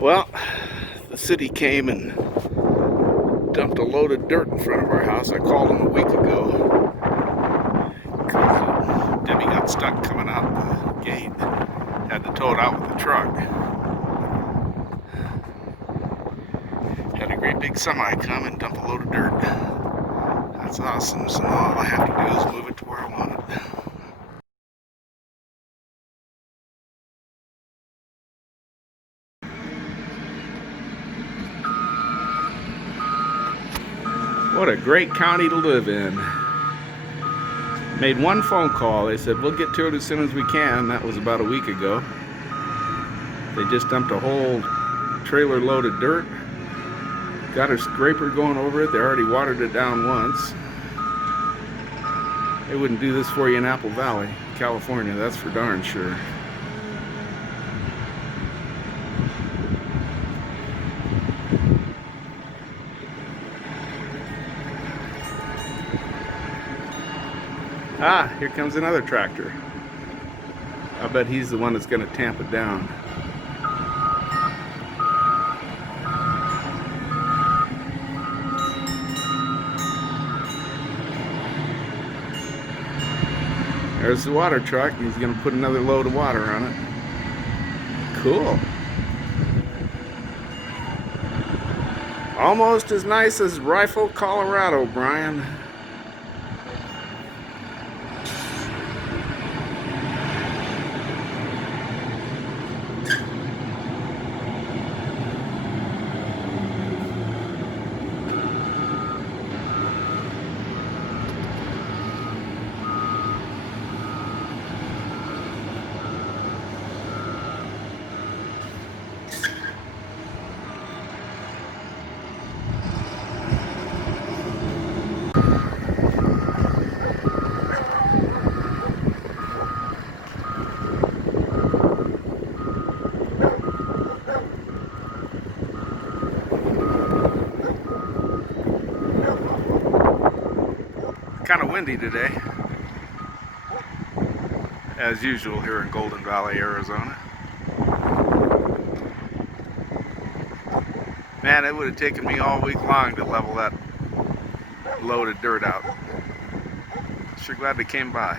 Well, the city came and dumped a load of dirt in front of our house. I called them a week ago because Debbie got stuck coming out the gate. Had to tow it out with the truck. Had a great big semi come and dump a load of dirt. That's awesome. So now all I have to do is move it to where I want it. What a great county to live in. Made one phone call. They said, we'll get to it as soon as we can. That was about a week ago. They just dumped a whole trailer load of dirt. Got a scraper going over it. They already watered it down once. They wouldn't do this for you in Apple Valley, California, that's for darn sure. Ah, here comes another tractor. I bet he's the one that's going to tamp it down. There's the water truck, and he's going to put another load of water on it. Cool. Almost as nice as Rifle, Colorado, Brian. Kind of windy today, as usual here in Golden Valley, Arizona. Man, it would have taken me all week long to level that load of dirt out. Sure glad they came by.